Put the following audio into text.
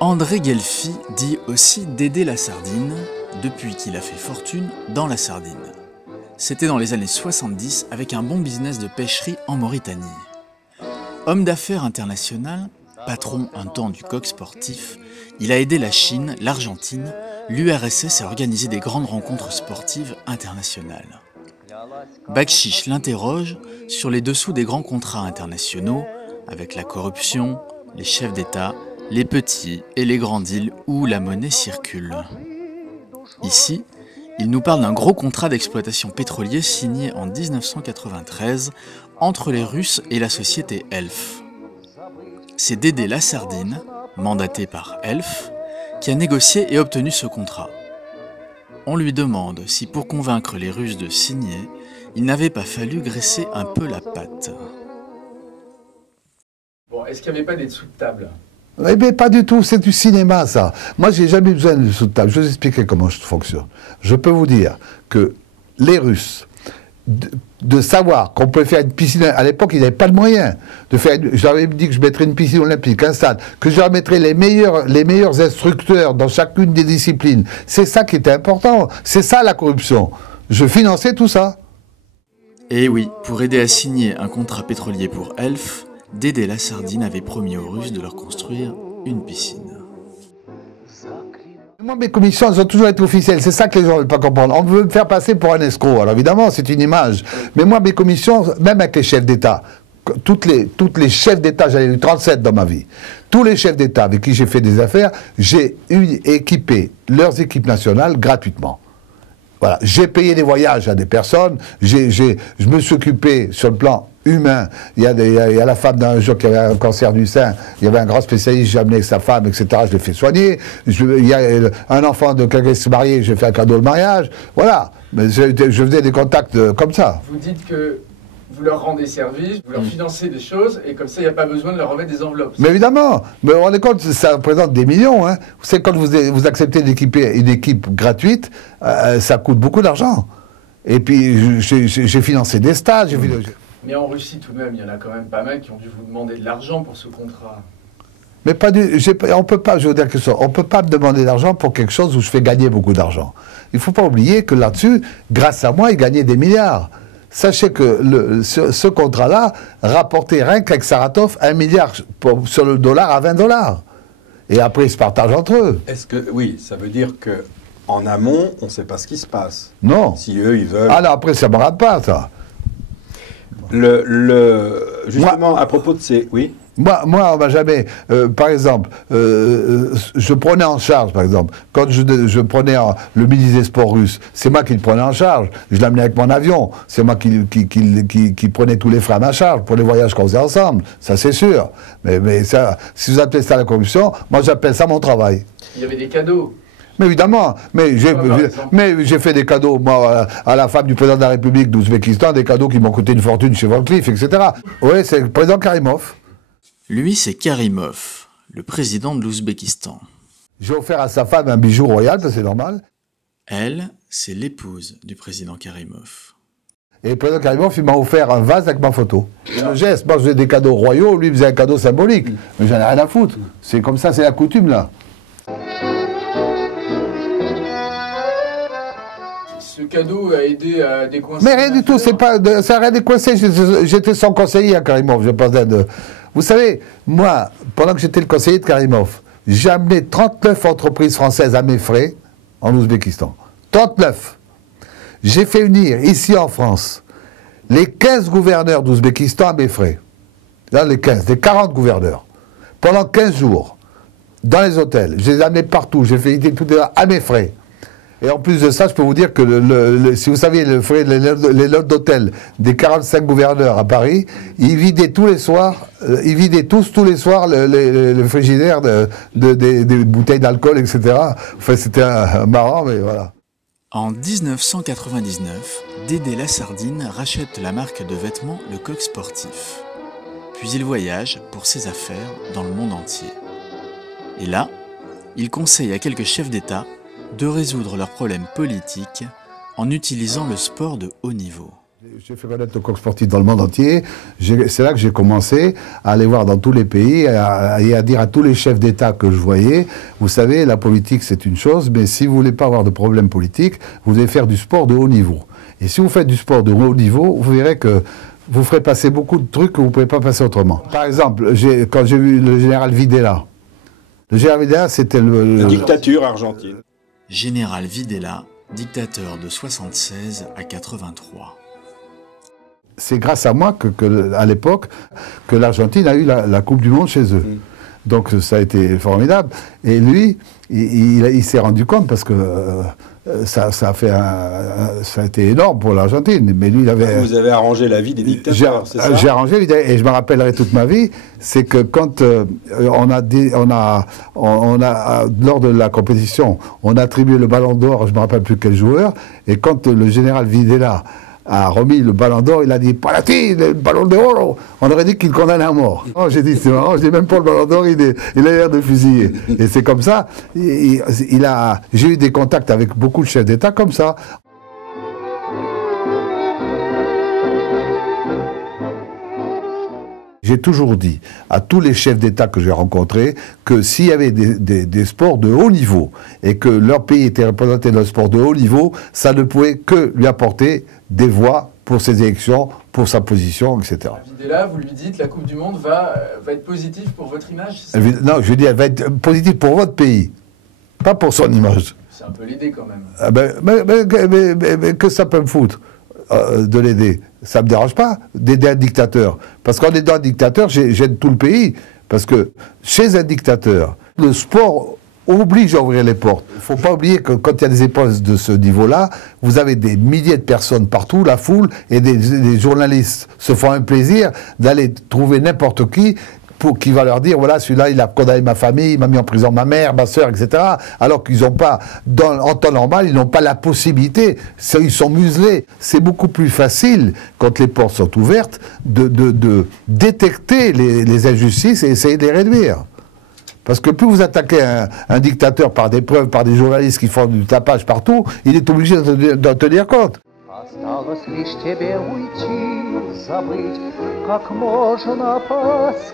André Guelfi dit aussi Dédé la sardine, depuis qu'il a fait fortune dans la sardine. C'était dans les années 70 avec un bon business de pêcherie en Mauritanie. Homme d'affaires international, patron un temps du coq sportif, il a aidé la Chine, l'Argentine, l'URSS à organiser des grandes rencontres sportives internationales. Bakchiche l'interroge sur les dessous des grands contrats internationaux avec la corruption, les chefs d'État, les petits et les grands deals où la monnaie circule. Ici, il nous parle d'un gros contrat d'exploitation pétrolier signé en 1993 entre les Russes et la société Elf. C'est Dédé la sardine, mandaté par Elf, qui a négocié et obtenu ce contrat. On lui demande si pour convaincre les Russes de signer, il n'avait pas fallu graisser un peu la patte. Bon, est-ce qu'il n'y avait pas des dessous de table ? Eh bien, pas du tout, c'est du cinéma, ça. Moi, j'ai jamais besoin de dessous de table. Je vais vous expliquer comment je fonctionne. Je peux vous dire que les Russes, de savoir qu'on peut faire une piscine, à l'époque, ils n'avaient pas de moyens de faire. Je leur avais dit que je mettrais une piscine olympique, un stade, que je leur mettrais les meilleurs instructeurs dans chacune des disciplines. C'est ça qui était important. C'est ça la corruption. Je finançais tout ça. Et oui, pour aider à signer un contrat pétrolier pour Elf, Dédé la sardine avait promis aux Russes de leur construire une piscine. Moi, mes commissions, elles ont toujours été officielles. C'est ça que les gens ne veulent pas comprendre. On veut me faire passer pour un escroc. Alors évidemment, c'est une image. Mais moi, mes commissions, même avec les chefs d'État, toutes les chefs d'État, j'en ai eu 37 dans ma vie. Tous les chefs d'État avec qui j'ai fait des affaires, j'ai équipé leurs équipes nationales gratuitement. Voilà, j'ai payé des voyages à des personnes, je me suis occupé sur le plan humain. Il y a la femme d'un jour qui avait un cancer du sein, il y avait un grand spécialiste, j'ai amené sa femme, etc. Je l'ai fait soigner. Il y a un enfant de quelqu'un qui s'est marié, j'ai fait un cadeau de mariage. Voilà, mais je faisais des contacts comme ça. Vous dites que vous leur rendez service, vous leur financez des choses, et comme ça, il n'y a pas besoin de leur remettre des enveloppes. Mais évidemment, mais vous vous rendez compte, ça représente des millions. Hein. C'est quand vous acceptez d'équiper une équipe gratuite, ça coûte beaucoup d'argent. Et puis, j'ai financé des stages. Mais en Russie, tout de même, il y en a quand même pas mal qui ont dû vous demander de l'argent pour ce contrat. Mais on peut pas, je veux dire que ça, on peut pas me demander d'argent pour quelque chose où je fais gagner beaucoup d'argent. Il ne faut pas oublier que là-dessus, grâce à moi, ils gagnaient des milliards. Sachez que ce contrat-là rapportait rien qu'avec Saratov 1 milliard sur le dollar à 20 $. Et après, ils se partagent entre eux. Est-ce que, oui, ça veut dire que en amont, on ne sait pas ce qui se passe. Non. Si eux, ils veulent... Ah là, après, ça ne me rate pas, ça. Justement, à propos de ces... Oui. Moi, on m'a jamais... par exemple, je prenais en charge, par exemple, quand je prenais le ministre des Sports russe, c'est moi qui le prenais en charge. Je l'amenais avec mon avion. C'est moi qui prenais tous les frais à ma charge pour les voyages qu'on faisait ensemble. Ça, c'est sûr. Mais ça, si vous appelez ça la corruption, moi, j'appelle ça mon travail. Il y avait des cadeaux. Mais évidemment, mais j'ai fait des cadeaux, moi, à la femme du président de la République d'Ouzbékistan, des cadeaux qui m'ont coûté une fortune chez Van Cleef, etc. Oui, c'est le président Karimov. Lui, c'est Karimov, le président de l'Ouzbékistan. J'ai offert à sa femme un bijou royal, c'est normal. Elle, c'est l'épouse du président Karimov. Et le président Karimov, il m'a offert un vase avec ma photo. Le geste, moi je faisais des cadeaux royaux, lui il faisait un cadeau symbolique. Mais j'en ai rien à foutre. C'est comme ça, c'est la coutume là. Ce cadeau a aidé à décoincer... Mais rien du tout, ça n'a rien décoincé. J'étais son conseiller à Karimov, je pense d'être... Vous savez, moi, pendant que j'étais le conseiller de Karimov, j'ai amené 39 entreprises françaises à mes frais en Ouzbékistan. 39. J'ai fait venir ici en France les 15 gouverneurs d'Ouzbékistan à mes frais. Là, les 40 gouverneurs. Pendant 15 jours, dans les hôtels. Je les ai amenés partout. J'ai fait tout à mes frais. Et en plus de ça, je peux vous dire que si vous saviez les lots d'hôtel des 45 gouverneurs à Paris, ils vidaient tous les soirs, tous les soirs le frigidaire des bouteilles d'alcool, etc. Enfin, c'était marrant, mais voilà. En 1999, Dédé la sardine rachète la marque de vêtements Le Coq Sportif. Puis il voyage pour ses affaires dans le monde entier. Et là, il conseille à quelques chefs d'État de résoudre leurs problèmes politiques en utilisant le sport de haut niveau. J'ai fait connaître le coq sportif dans le monde entier. C'est là que j'ai commencé à aller voir dans tous les pays et à dire à tous les chefs d'État que je voyais, vous savez, la politique c'est une chose, mais si vous voulez pas avoir de problème politique, vous devez faire du sport de haut niveau. Et si vous faites du sport de haut niveau, vous verrez que vous ferez passer beaucoup de trucs que vous ne pouvez pas passer autrement. Par exemple, quand j'ai vu le général Videla, c'était La dictature argentine. Général Videla, dictateur de 76 à 83. C'est grâce à moi à l'époque, que l'Argentine a eu la Coupe du Monde chez eux. Donc ça a été formidable. Et lui, il s'est rendu compte parce que ça a été énorme pour l'Argentine. Mais lui, il avait. Vous avez arrangé la vie des dictateurs, c'est ça? J'ai arrangé, et je me rappellerai toute ma vie, c'est que quand lors de la compétition, on a attribué le Ballon d'Or, je ne me rappelle plus quel joueur, et quand le général Videla a remis le Ballon d'Or, il a dit « Palati, le Ballon d'Or !» On aurait dit qu'il condamnait à mort. Oh, j'ai dit « C'est marrant, je dis même pas le Ballon d'Or, il a l'air de fusiller. » Et c'est comme ça, j'ai eu des contacts avec beaucoup de chefs d'État comme ça. J'ai toujours dit à tous les chefs d'État que j'ai rencontrés que s'il y avait des sports de haut niveau et que leur pays était représenté dans le sport de haut niveau, ça ne pouvait que lui apporter des voix pour ses élections, pour sa position, etc. Videla, vous lui dites la Coupe du Monde va être positive pour votre image? Non, je lui dis elle va être positive pour votre pays, pas pour son image. C'est un peu l'idée quand même. Ah ben, mais que ça peut me foutre de l'aider? Ça ne me dérange pas d'aider un dictateur. Parce qu'en aidant un dictateur, j'aide tout le pays. Parce que chez un dictateur, le sport oblige à ouvrir les portes. Il ne faut pas oublier que quand il y a des épreuves de ce niveau-là, vous avez des milliers de personnes partout, la foule, et des journalistes se font un plaisir d'aller trouver n'importe qui va leur dire, voilà, celui-là, il a condamné ma famille, il m'a mis en prison ma mère, ma soeur, etc. Alors qu'ils n'ont pas, en temps normal, ils n'ont pas la possibilité, ils sont muselés. C'est beaucoup plus facile, quand les portes sont ouvertes, de détecter les injustices et essayer de les réduire. Parce que plus vous attaquez un dictateur par des preuves, par des journalistes qui font du tapage partout, il est obligé d'en tenir compte. Осталось лишь тебе уйти, забыть как можно поскорее.